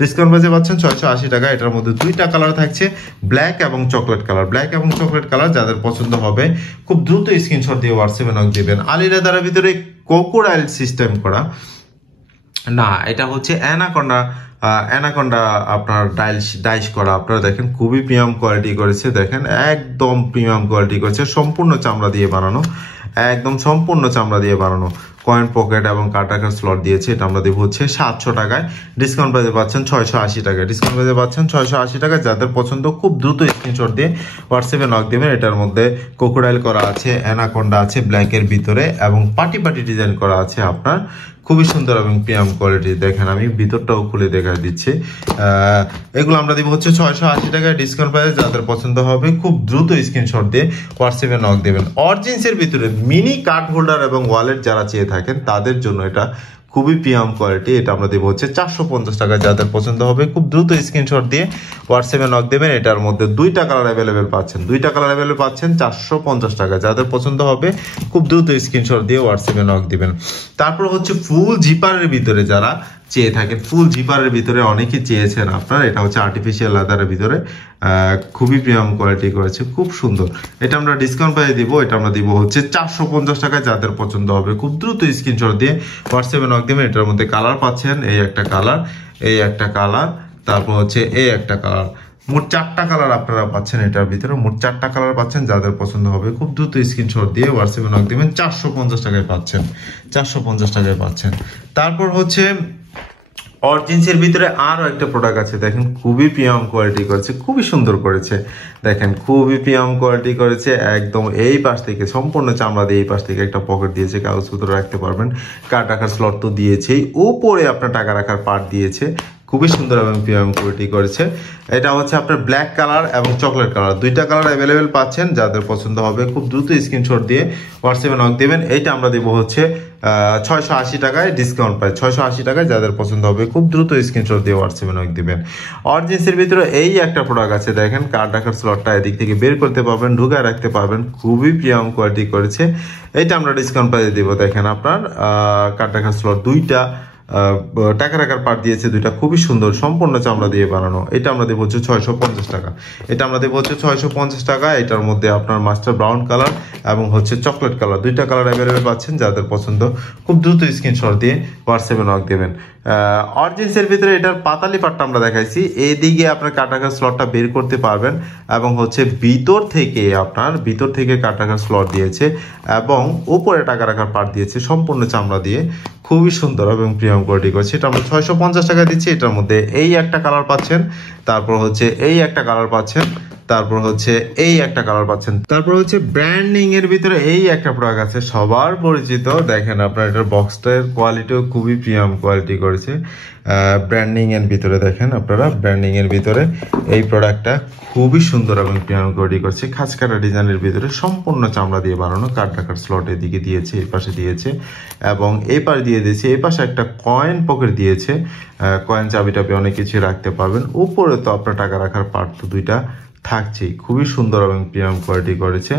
ডিসকাউন্ট প্রাইসে পাচ্ছেন 680 টাকা। এটার মধ্যে দুইটা কালার থাকছে, ব্ল্যাক এবং চকলেট কালার, ব্ল্যাক এবং চকলেট কালার। যাদের পছন্দ হবে খুব দ্রুত স্ক্রিনশট দিয়ে হোয়াটসঅ্যাপে নক দিবেন। আলি লেদারের ভিতরে ক্রোকোডাইল সিস্টেম করা না, এটা হচ্ছে অ্যানাকন্ডা আপনার ডাইস করা। আপনারা দেখেন খুবই প্রিমিয়াম কোয়ালিটি করেছে, দেখেন একদম প্রিমিয়াম কোয়ালিটি করেছে, সম্পূর্ণ চামড়া দিয়ে বানানো, একদম সম্পূর্ণ চামড়া দিয়ে বানানো। কয়েন পকেট এবং কার্ড রাখার স্লট দিয়েছে। এটা আমরা দেবো হচ্ছে 700 টাকায়। ডিসকাউন্ট প্রাইসে পাচ্ছেন 680 টাকায়। ডিসকাউন্ট প্রাইসে পাচ্ছেন 680 টাকায়। যাদের পছন্দ খুব দ্রুত স্ক্রিনশট দিয়ে হোয়াটসঅ্যাপে নক দেবেন। এটার মধ্যে ক্রোকোডাইল করা আছে, অ্যানাকন্ডা আছে ব্ল্যাকের ভিতরে এবং পাটি ডিজাইন করা আছে আপনার, খুবই সুন্দর এবং প্রিমিয়াম কোয়ালিটি। দেখেন আমি ভিতরটাও খুলে দেখা দিচ্ছি। এগুলো আমরা দিব হচ্ছে 680 টাকায় ডিসকাউন্ট প্রাইসে। যাদের পছন্দ হবে খুব দ্রুত স্ক্রিনশট দিয়ে হোয়াটসঅ্যাপে নক দেবেন। অরজিন্সের ভিতরে মিনি কার্ড হোল্ডার এবং ওয়ালেট যারা চেয়ে থাকেন তাদের জন্য এটা খুবই প্রিমিয়াম কোয়ালিটি। এটা আমরা দেবো হচ্ছে 450 টাকা। যাদের পছন্দ হবে খুব দ্রুত স্ক্রিনশট দিয়ে হোয়াটসঅ্যাপে নক দেবেন। এটার মধ্যে 2টা কালার অ্যাভেলেবেল পাচ্ছেন, 2টা কালার অ্যাভেলেবেল পাচ্ছেন 450 টাকা। যাদের পছন্দ হবে খুব দ্রুত স্ক্রিনশট দিয়ে হোয়াটসঅ্যাপে নক দিবেন। তারপর হচ্ছে ফুল জিপারের ভিতরে যারা চেয়ে থাকেন, ফুল জিপারের ভিতরে অনেকেই চেয়েছেন আপনার, এটা হচ্ছে আর্টিফিশিয়াল লেদারের ভিতরে খুবই প্রিমিয়াম কোয়ালিটি করেছে, খুব সুন্দর। এটা আমরা ডিসকাউন্ট প্রাইসে দিব, এটা আমরা দিব হচ্ছে 450 টাকায়। যাদের পছন্দ হবে খুব দ্রুত স্ক্রিনশট দিয়ে হোয়াটসঅ্যাপে নক দেবেন। এটার মধ্যে কালার পাচ্ছেন, এই একটা কালার, এই একটা কালার, তারপর হচ্ছে এই একটা কালার, মোট 4টা কালার আপনারা পাচ্ছেন এটার ভিতরে, মোট 4টা কালার পাচ্ছেন। যাদের পছন্দ হবে খুব দ্রুত স্ক্রিনশট দিয়ে হোয়াটসঅ্যাপে নক দিবেন। 450 টাকায় পাচ্ছেন, 450 টাকায় পাচ্ছেন। তারপর হচ্ছে অরজিন্সের ভিতরে আরো একটা প্রোডাক্ট আছে, দেখেন খুবই প্রিমিয়াম কোয়ালিটি করেছে, খুবই সুন্দর করেছে। দেখেন খুবই প্রিমিয়াম কোয়ালিটি করেছে, একদম এই পাশ থেকে সম্পূর্ণ চামড়া দিয়ে এই পাশ থেকে একটা পকেট দিয়েছে, কাগজপত্র রাখতে পারবেন, কার্ড রাখার স্লট তো দিয়েছেই, উপরে আপনার টাকা রাখার পার্ট দিয়েছে, খুবই সুন্দর এবং প্রিমিয়াম কোয়ালিটি করেছে। এটা হচ্ছে আপনার ব্ল্যাক কালার এবং চকলেট কালার, 2টা কালার অ্যাভেলেবেল পাচ্ছেন। যাদের পছন্দ হবে খুব দ্রুত স্ক্রিনশট দিয়ে হোয়াটসঅ্যাপে নক দেবেন। এইটা আমরা দেবো হচ্ছে 680 টাকায়, ডিসকাউন্ট পাই 680 টাকায়। যাদের পছন্দ হবে খুব দ্রুত স্ক্রিনশট দিয়ে হোয়াটসঅ্যাপে নক দিবেন। অরজিন্সের ভিতরে এই একটা প্রোডাক্ট আছে, দেখেন কার্ড রাখার স্লটটা এদিক থেকে বের করতে পারবেন, ঢুকায় রাখতে পারবেন, খুবই প্রিমিয়াম কোয়ালিটি করেছে। এইটা আমরা ডিসকাউন্ট প্রাইসে দিব। দেখেন আপনার কার্ড রাখার স্লট 2টা, টাকা রাখার পার্ট দিয়েছে 2টা, খুবই সুন্দর, সম্পূর্ণ চামড়া দিয়ে বানানো। এটা আমরা দেবো হচ্ছে 650 টাকা। এটা আমরা দেবো হচ্ছে 650 টাকা। এটার মধ্যে আপনার মাস্টার ব্রাউন কালার এবং হচ্ছে চকলেট কালার, 2টা কালার অ্যাভেলেবেল পাচ্ছেন। যাদের পছন্দ খুব দ্রুত স্ক্রিনশট দিয়ে হোয়াটসঅ্যাপে নক দেবেন। অরজিন্সের ভিতরে এটার পাতালি পাটটা আমরা দেখাইছি, এইদিকে আপনার কাট রাখার স্লটটা বের করতে পারবেন এবং হচ্ছে ভিতর থেকে কাট রাখার স্লট দিয়েছে এবং উপরে টাকা রাখার পার্ট দিয়েছে, সম্পূর্ণ চামড়া দিয়ে, খুবই সুন্দর এবং প্রিমিয়াম কোয়ালিটি করেছে। এটা আমরা 650 টাকা দিচ্ছি। এটার মধ্যে এই একটা কালার পাচ্ছেন, তারপর হচ্ছে এই একটা কালার পাচ্ছেন, তারপর হচ্ছে এই একটা কালার পাচ্ছেন, তারপর হচ্ছে ব্র্যান্ডিং এর ভিতরে এই একটা প্রোডাক্ট আছে সবার পরিচিত। দেখেন আপনার এটার বক্সটার কোয়ালিটিও খুবই প্রিমিয়াম কোয়ালিটি করেছে। ব্র্যান্ডিং এর ভিতরে দেখেন আপনারা, ব্র্যান্ডিং এর ভিতরে এই প্রোডাক্টটা খুবই সুন্দর এবং প্রিমিয়াম কোয়ালিটি করছে। খাঁজকাটা ডিজাইনের ভিতরে সম্পূর্ণ চামড়া দিয়ে বানানো, কার্ড রাখার স্লট এদিকে দিয়েছে, এই পাশে দিয়েছে এবং এই পাশে দিয়ে দিয়েছে, এই পাশে একটা কয়েন পকেট দিয়েছে, কয়েন চাবি টাবি অনেক কিছু রাখতে পারবেন। উপরে তো আপনার টাকা রাখার পার্ট তো 2টা থাকছেই, খুবই সুন্দর এবং প্রিমিয়াম কোয়ালিটি করেছে।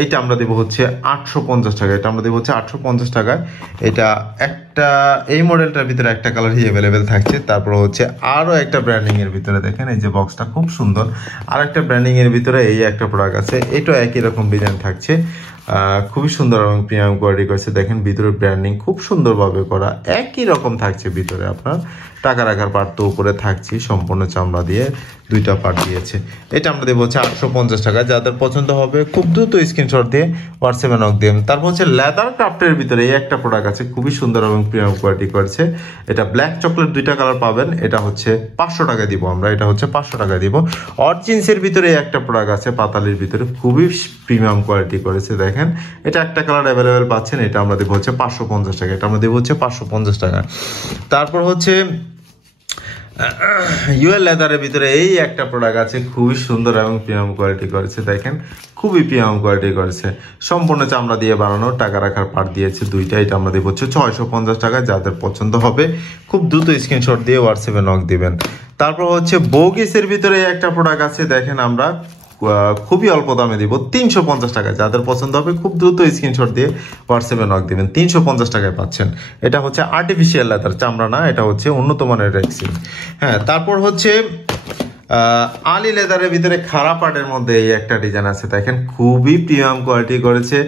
এইটা আমরা দেবো হচ্ছে 850 টাকা। এটা আমরা দেবো হচ্ছে 850 টাকায়। এটা একটা এই মডেলটার ভিতরে একটা কালারই অ্যাভেলেবেল থাকছে। তারপর হচ্ছে আরও একটা ব্র্যান্ডিং এর ভিতরে দেখেন, এই যে বক্সটা খুব সুন্দর, আর একটা ব্র্যান্ডিং এর ভিতরে এই একটা প্রোডাক্ট আছে, এটাও একই রকম ডিজাইন থাকছে, খুবই সুন্দর এবং প্রিমিয়াম কোয়ালিটি করেছে। দেখেন ভিতরে ব্র্যান্ডিং খুব সুন্দরভাবে করা, একই রকম থাকছে ভিতরে আপনার টাকা রাখার পার্ট তো উপরে থাকছে, সম্পূর্ণ চামড়া দিয়ে 2টা পার্ট দিয়েছে। এটা আমরা দেবো হচ্ছে 850 টাকা। যাদের পছন্দ হবে খুব দ্রুত স্ক্রিনশট দিয়ে হোয়াটসঅ্যাপে নক দেন। তারপর হচ্ছে লেদার ক্রাফটের ভিতরে এই একটা প্রোডাক্ট আছে, খুবই সুন্দর এবং প্রিমিয়াম কোয়ালিটি করেছে। এটা ব্ল্যাক চকলেট, 2টা কালার পাবেন। এটা হচ্ছে 500 টাকা দিব আমরা, এটা হচ্ছে 500 টাকা দিব। অরজিন্সের ভিতরে এই একটা প্রোডাক্ট আছে পাতালির ভিতরে, খুবই প্রিমিয়াম কোয়ালিটি করেছে। দেখেন এটা একটা কালার অ্যাভেলেবেল পাচ্ছেন। এটা আমরা দেবো হচ্ছে 550 টাকা। এটা আমরা দেবো হচ্ছে 550 টাকা। তারপর হচ্ছে ইউএল লেদারের ভিতরে এই একটা প্রোডাক্ট আছে, খুবই সুন্দর এবং প্রিমিয়াম কোয়ালিটি করেছে। দেখেন খুবই প্রিমিয়াম কোয়ালিটি করেছে, সম্পূর্ণ চামড়া দিয়ে বানানো, টাকা রাখার পার্ট দিয়েছে 2টা। এটা আমরা দেবো হচ্ছে 650 টাকা। যাদের পছন্দ হবে খুব দ্রুত স্ক্রিনশট দিয়ে হোয়াটসঅ্যাপে নক দিবেন। তারপর হচ্ছে বোগিসের ভিতরে একটা প্রোডাক্ট আছে, দেখেন আমরা খুবই অল্প দামে দিব 350 টাকা। যাদের পছন্দ হবে খুব দ্রুত স্ক্রিনশট দিয়ে হোয়াটসঅ্যাপে নক দিবেন, 350 টাকায় পাচ্ছেন। এটা হচ্ছে আর্টিফিশিয়াল লেদার, চামড়া না, এটা হচ্ছে উন্নত মানের রেক্সিন। হ্যাঁ, তারপর হচ্ছে আলি লেদারের ভিতরে খারাপ পার্টের মধ্যে এই একটা ডিজাইন আছে, দেখেন খুবই প্রিমিয়াম কোয়ালিটি করেছে।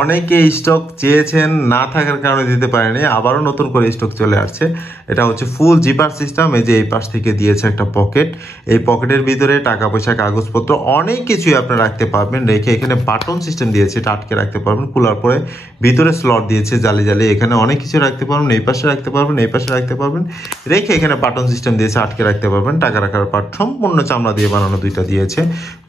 অনেকে স্টক চেয়েছেন, না থাকার কারণে দিতে পারেনি, আবারও নতুন করে স্টক চলে আসছে। এটা হচ্ছে ফুল জিপার সিস্টেম, এই যে এই পাশ থেকে দিয়েছে একটা পকেট, এই পকেটের ভিতরে টাকা পয়সা, কাগজপত্র অনেক কিছুই আপনি রাখতে পারবেন রেখে। এখানে বাটন সিস্টেম দিয়েছে, এটা আটকে রাখতে পারবেন, খোলার পরে ভিতরে স্লট দিয়েছে জালি জালি, এখানে অনেক কিছু রাখতে পারবেন, এই পাশে রাখতে পারবেন, এই পাশে রাখতে পারবেন রেখে। এখানে বাটন সিস্টেম দিয়েছে, আটকে রাখতে পারবেন। টাকা রাখার পার্ট সম্পূর্ণ চামড়া দিয়ে বানানো 2টা দিয়েছে,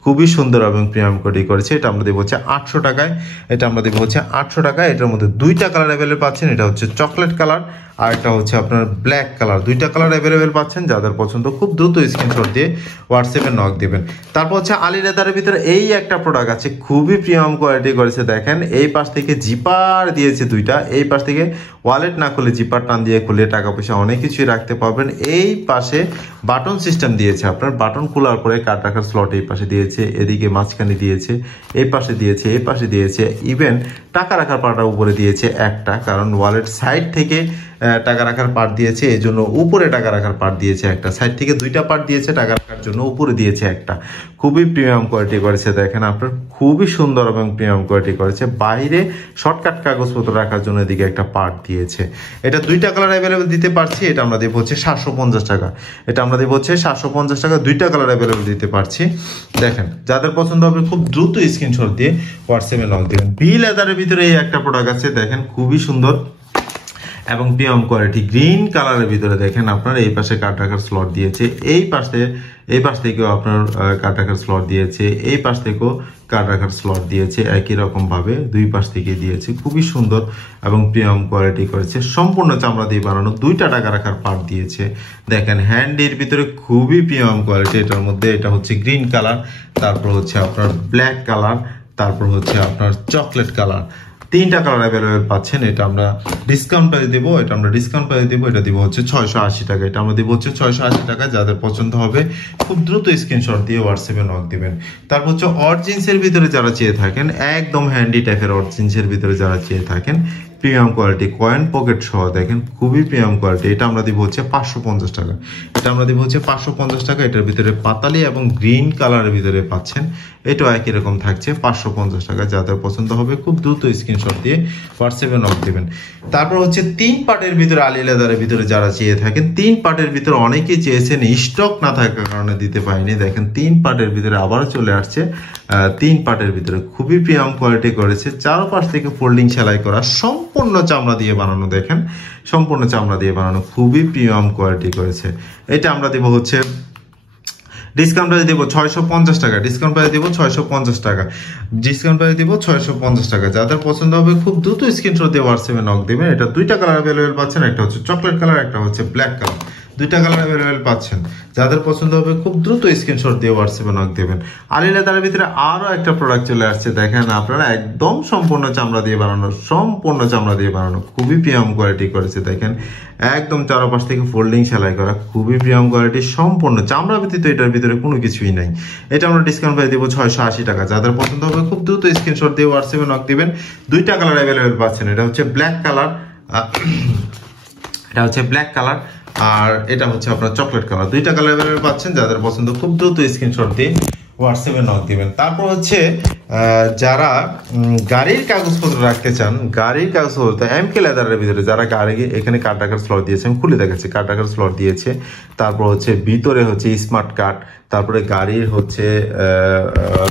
খুবই সুন্দর এবং প্রিমিয়াম কোয়ালিটি করেছে। এটা আমরা দেবো হচ্ছে 800 টাকায়। এটা আমরা আমরা দেবো হচ্ছে 800 টাকা। এটার মধ্যে দুইটা কালার অ্যাভেলেবল পাচ্ছেন, এটা হচ্ছে চকলেট কালার আর একটা হচ্ছে আপনার ব্ল্যাক কালার। দুইটা কালার অ্যাভেলেবেল পাচ্ছেন, যাদের পছন্দ খুব দ্রুত স্ক্রিনশট দিয়ে হোয়াটসঅ্যাপে নক দেবেন। তারপর হচ্ছে আলী লেদারের ভিতরে এই একটা প্রোডাক্ট আছে, খুবই প্রিমিয়াম কোয়ালিটি করেছে। দেখেন এই পাশ থেকে জিপার দিয়েছে দুইটা, এই পাশ থেকে ওয়ালেট না খুলে জিপার টান দিয়ে খুলে টাকা পয়সা অনেক কিছুই রাখতে পারবেন। এই পাশে বাটন সিস্টেম দিয়েছে, আপনার বাটন খোলার পরে কার্ড রাখার স্লট এই পাশে দিয়েছে, এদিকে মাঝখানে দিয়েছে, এই পাশে দিয়েছে, এই পাশে দিয়েছে, ইভেন টাকা রাখার পাটা উপরে দিয়েছে একটা, কারণ ওয়ালেট সাইড থেকে টাকা রাখার পার্ট দিয়েছে, এই জন্য উপরে টাকা রাখার পার্ট দিয়েছে একটা, সাইড থেকে দুইটা পার্ট দিয়েছে, টাকা রাখার জন্য উপরে দিয়েছে একটা। খুবই প্রিমিয়াম কোয়ালিটি করেছে, দেখেন আপনার খুবই সুন্দর এবং প্রিমিয়াম কোয়ালিটি করেছে। বাইরে শর্টকাট কাগজপত্র রাখার জন্য এদিকে একটা পার্ট দিয়েছে। এটা দুইটা কালার অ্যাভেলেবেল দিতে পারছি, এটা আমরা দেবো হচ্ছে 750 টাকা। এটা আমরা দেবো হচ্ছে 750 টাকা, দুইটা কালার অ্যাভেলেবেল দিতে পারছি। দেখেন যাদের পছন্দ হবে খুব দ্রুত স্ক্রিনশট দিয়ে হোয়াটসঅ্যাপে নক দেবেন। বি লেদারের ভিতরে এই একটা প্রোডাক্ট আছে, দেখেন খুবই সুন্দর এবং প্রিমিয়াম কোয়ালিটি, গ্রিন কালারের ভিতরে। দেখেন আপনার এই পাশে কার্ড রাখার স্লট দিয়েছে, এই পাশ থেকেও আপনার কার্ড রাখার স্লট দিয়েছে, এই পাশ থেকেও কার্ড রাখার স্লট দিয়েছে, একই রকম ভাবে দুই পাশ থেকে দিয়েছে। খুবই সুন্দর এবং প্রিমিয়াম কোয়ালিটি করেছে, সম্পূর্ণ চামড়া দিয়ে বানানো, দুইটা টাকা রাখার পার্ট দিয়েছে। দেখেন হ্যান্ডির ভিতরে খুবই প্রিমিয়াম কোয়ালিটি। এটার মধ্যে এটা হচ্ছে গ্রিন কালার, তারপর হচ্ছে আপনার ব্ল্যাক কালার, তারপর হচ্ছে আপনার চকলেট কালার, তিনটা কালার অ্যাভেলেবেল পাচ্ছেন। এটা আমরা ডিসকাউন্ট প্রাইস দেবো, এটা দিব হচ্ছে 680 টাকা। এটা আমরা দিব হচ্ছে 680 টাকা। যাদের পছন্দ হবে খুব দ্রুত স্ক্রিনশট দিয়ে হোয়াটসঅ্যাপে নক দিবেন। তারপর হচ্ছে অরিজিনসের ভিতরে যারা চেয়ে থাকেন, একদম হ্যান্ডি টাইপের অরিজিনসের ভিতরে যারা চেয়ে থাকেন, প্রিমিয়াম কোয়ালিটি, কয়েন পকেট সহ, দেখেন খুবই প্রিমিয়াম কোয়ালিটি। এটা আমরা দিব হচ্ছে 550 টাকা। এটা আমরা দিব হচ্ছে 550 টাকা। এটার ভিতরে পাতালি এবং গ্রিন কালারের ভিতরে পাচ্ছেন, এটাও একই রকম থাকছে 550 টাকা। যাদের পছন্দ হবে খুব দ্রুত স্ক্রিনশট দিয়ে হোয়াটসঅ্যাপে নক দেবেন। তারপর হচ্ছে 3 পার্টের ভিতরে আলী লেদারের ভিতরে যারা চেয়ে থাকেন, 3 পার্টের ভিতরে অনেকেই চেয়েছেন, স্টক না থাকার কারণে দিতে পারিনি। দেখেন 3 পার্টের ভিতরে আবারও চলে আসছে। 3 পার্টের ভিতরে খুবই প্রিমিয়াম কোয়ালিটি করেছে, চারপাশ থেকে ফোল্ডিং সেলাই করা, সম্পূর্ণ চামড়া দিয়ে বানানো। দেখেন সম্পূর্ণ চামড়া দিয়ে বানানো, খুবই প্রিমিয়াম কোয়ালিটি করেছে। এটা আমরা দেবো হচ্ছে ডিসকাউন্ট প্রাইস দেবো 650 টাকা। ডিসকাউন্ট প্রাইস দেবো 650 টাকা। ডিসকাউন্ট প্রাইস দেবো 650 টাকা। যাদের পছন্দ হবে খুব দ্রুত স্ক্রিনশট দিয়ে হোয়াটসঅ্যাপে নক দেবেন। এটা দুইটা কালার অ্যাভেলেবেল পাচ্ছেন, একটা হচ্ছে চকলেট কালার, একটা হচ্ছে ব্ল্যাক কালার। দুইটা কালার অ্যাভেলেবেল পাচ্ছেন। যাদের পছন্দ হবে খুব দ্রুত স্ক্রিনশট দিয়ে হোয়াটসঅ্যাপে নক দেবেন। আলী লেদারের ভিতরে আরো একটা প্রোডাক্ট চলে আসছে, দেখেন আপনারা, একদম সম্পূর্ণ চামড়া দিয়ে বানানো, সম্পূর্ণ চামড়া দিয়ে বানানো, খুবই প্রিমিয়াম কোয়ালিটি করেছে। দেখেন একদম চারপাশ থেকে ফোল্ডিং সেলাই করা, খুবই প্রিমিয়াম কোয়ালিটি, সম্পূর্ণ চামড়া ব্যতীত এটার ভিতরে কোনো কিছুই নাই। এটা আমরা ডিসকাউন্ট প্রাইস দেবো 680 টাকা। যাদের পছন্দ হবে খুব দ্রুত স্ক্রিনশট দিয়ে হোয়াটসঅ্যাপে নক দিবেন। দুইটা কালার অ্যাভেলেবেল পাচ্ছেন, এটা হচ্ছে ব্ল্যাক কালার, এটা হচ্ছে ব্ল্যাক কালার, আর এটা হচ্ছে আপনার চকলেট কালার। দুইটা কালার অ্যাভেলেবেল পাচ্ছেন। যাদের পছন্দ খুব দ্রুত স্ক্রিনশট দিয়ে হোয়াটসঅ্যাপে নক দিবেন। তারপর হচ্ছে যারা গাড়ির কাগজপত্র রাখতে চান, গাড়ির কাগজপত্র এমকে লেদারের ভিতরে যারা গাড়ি, এখানে কার্ড রাখার স্লট দিয়েছে, আমি খুলে দেখাচ্ছি, কার্ড রাখার স্লট দিয়েছে। তারপর হচ্ছে ভিতরে হচ্ছে স্মার্ট কার্ড, তারপরে গাড়ির হচ্ছে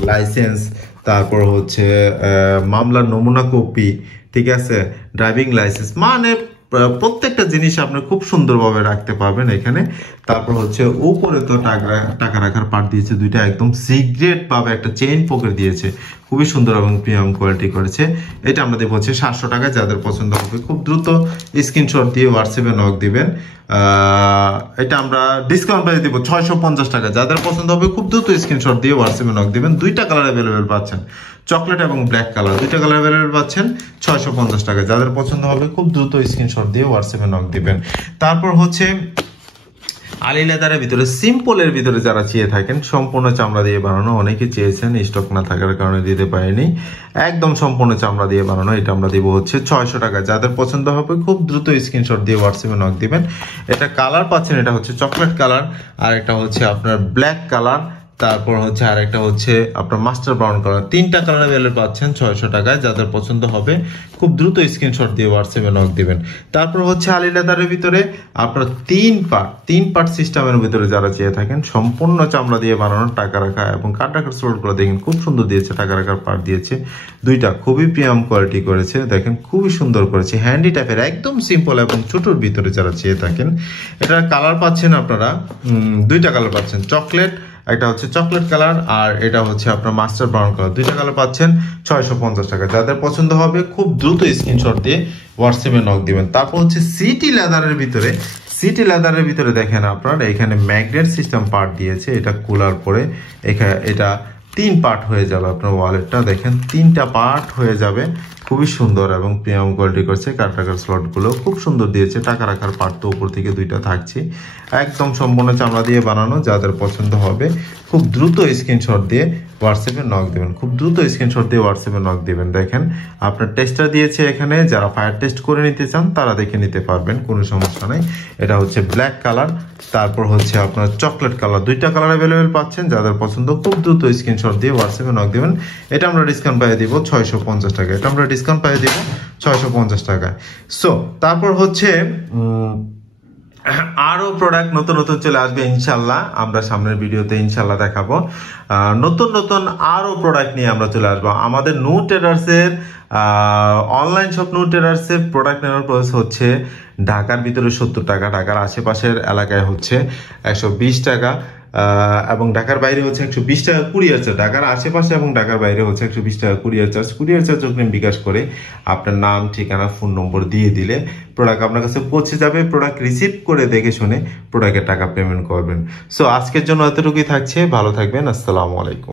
লাইসেন্স, তারপর হচ্ছে মামলার নমুনা কপি, ঠিক আছে, ড্রাইভিং লাইসেন্স, মানে প্রত্যেকটা জিনিস আপনি খুব সুন্দরভাবে রাখতে পারবেন এখানে। তারপর হচ্ছে উপরে তো টাকা রাখার পার্ট দিয়েছে দুইটা, একদম সিক্রেট ভাবে একটা চেইন পকেট দিয়েছে, খুবই সুন্দর এবং প্রিমিয়াম কোয়ালিটি করেছে। এটা আমরা দেবো হচ্ছে 700 টাকা। যাদের পছন্দ হবে খুব দ্রুত স্ক্রিনশট দিয়ে হোয়াটসঅ্যাপে নক দিবেন। এটা আমরা ডিসকাউন্ট প্রাইস দিব 650 টাকা। যাদের পছন্দ হবে খুব দ্রুত স্ক্রিনশট দিয়ে হোয়াটসঅ্যাপে নক দিবেন। দুইটা কালার অ্যাভেলেবেল পাচ্ছেন, চকলেট এবং ব্ল্যাক কালার, দুইটা কালার অ্যাভেলেবেল পাচ্ছেন 650 টাকা। যাদের পছন্দ হবে খুব দ্রুত স্ক্রিনশট দিয়ে হোয়াটসঅ্যাপে নক দিবেন। তারপর হচ্ছে আলী লেদারের ভিতরে সিম্পলের ভিতরে যারা চেয়ে থাকেন, সম্পূর্ণ চামড়া দিয়ে বানানো, অনেকে চেয়েছেন, স্টক না থাকার কারণে দিতে পারিনি, একদম সম্পূর্ণ চামড়া দিয়ে বানানো। এটা আমরা দিব হচ্ছে 600 টাকা। যাদের পছন্দ হবে খুব দ্রুত স্ক্রিনশট দিয়ে হোয়াটসঅ্যাপে নক দিবেন। এটা কালার পাচ্ছেন, এটা হচ্ছে চকলেট কালার, আর এটা হচ্ছে আপনার ব্ল্যাক কালার, তারপর হচ্ছে আরেকটা হচ্ছে আপনার মাস্টার ব্রাউন কালার। তিনটা কালার অ্যাভেলেবল পাচ্ছেন 600 টাকায়। যাদের পছন্দ হবে খুব দ্রুত স্ক্রিনশট দিয়ে হোয়াটসঅ্যাপে নক দিবেন। তারপর হচ্ছে আলী লেদারের ভিতরে আপনার 3 পার্ট সিস্টেমের ভিতরে যারা চেয়ে থাকেন, সম্পূর্ণ চামড়া দিয়ে বানানো, টাকা রাখা এবং কার্ড রাখার স্লটগুলো দেখেন খুব সুন্দর দিয়েছে, টাকা রাখার পার্ট দিয়েছে দুইটা, খুবই প্রিমিয়াম কোয়ালিটি করেছে। দেখেন খুবই সুন্দর করেছে, হ্যান্ডি টাইপের, একদম সিম্পল এবং ছোটোর ভিতরে যারা চেয়ে থাকেন। এটার কালার পাচ্ছেন আপনারা, দুইটা কালার পাচ্ছেন, চকলেট একটা হচ্ছে চকলেট কালার, আর এটা হচ্ছে আপনার মাস্টার ব্রাউন কালার। দুইটা কালার পাচ্ছেন 650 টাকা। যাদের পছন্দ হবে খুব দ্রুত স্ক্রিনশট দিয়ে হোয়াটসঅ্যাপে নক দিবেন। তারপর হচ্ছে সিটি লেদারের ভিতরে দেখেন আপনার এখানে ম্যাগনেট সিস্টেম পার্ট দিয়েছে। এটা কুলার পরে এটা 3 পার্ট হয়ে যাবে। আপনার ওয়ালেটটা দেখেন 3টা পার্ট হয়ে যাবে, খুবই সুন্দর এবং প্রিমিয়াম কোয়ালিটি করছে। কার্ড রাখার স্লটগুলো খুব সুন্দর দিয়েছে। টাকা রাখার পার্ট তো উপর থেকে 2টা থাকছে, একদম সম্পূর্ণ চামড়া দিয়ে বানানো। যাদের পছন্দ হবে খুব দ্রুত স্ক্রিনশট দিয়ে হোয়াটসঅ্যাপে নক দেবেন, খুব দ্রুত স্ক্রিনশট দিয়ে হোয়াটসঅ্যাপে নক দেবেন। দেখেন আপনার টেস্টটা দিয়েছে এখানে, যারা ফায়ার টেস্ট করে নিতে চান তারা দেখে নিতে পারবেন, কোনো সমস্যা নেই। এটা হচ্ছে ব্ল্যাক কালার, তারপর হচ্ছে আপনার চকলেট কালার। 2টা কালার অ্যাভেলেবেল পাচ্ছেন। যাদের পছন্দ খুব দ্রুত স্ক্রিনশট দিয়ে হোয়াটসঅ্যাপে নক দেবেন। এটা আমরা ডিসকাউন্ট পাইয়ে দিব 650 টাকা। এটা আমরা ডিসকাউন্ট পাইয়ে দিব 650 টাকায়। সো তারপর হচ্ছে আরো প্রোডাক্ট নতুন নতুন চলে আসবে ইনশাল্লাহ। আমরা সামনের ভিডিওতে ইনশাল্লাহ দেখাবো নতুন নতুন আরো প্রোডাক্ট নিয়ে আমরা চলে আসবো। আমাদের নূ ট্রেডার্সের অনলাইন শপ নূ ট্রেডার্সের প্রোডাক্ট নেওয়ার প্রসেস হচ্ছে ঢাকার ভিতরে 70 টাকা, ঢাকার আশেপাশের এলাকায় হচ্ছে 120 টাকা, এবং ঢাকার বাইরে হচ্ছে 120 টাকা কুরিয়ার চার্জ। ঢাকার আশেপাশে এবং ঢাকার বাইরে হচ্ছে 120 টাকা কুরিয়ার চার্জ। কুরিয়ার চার্জ অগ্রিম বিকাশ করে আপনার নাম, ঠিকানা, ফোন নম্বর দিয়ে দিলে প্রোডাক্ট আপনার কাছে পৌঁছে যাবে। প্রোডাক্ট রিসিভ করে দেখে শুনে প্রোডাক্টের টাকা পেমেন্ট করবেন। সো আজকের জন্য এতটুকুই থাকছে। ভালো থাকবেন। আসসালামু আলাইকুম।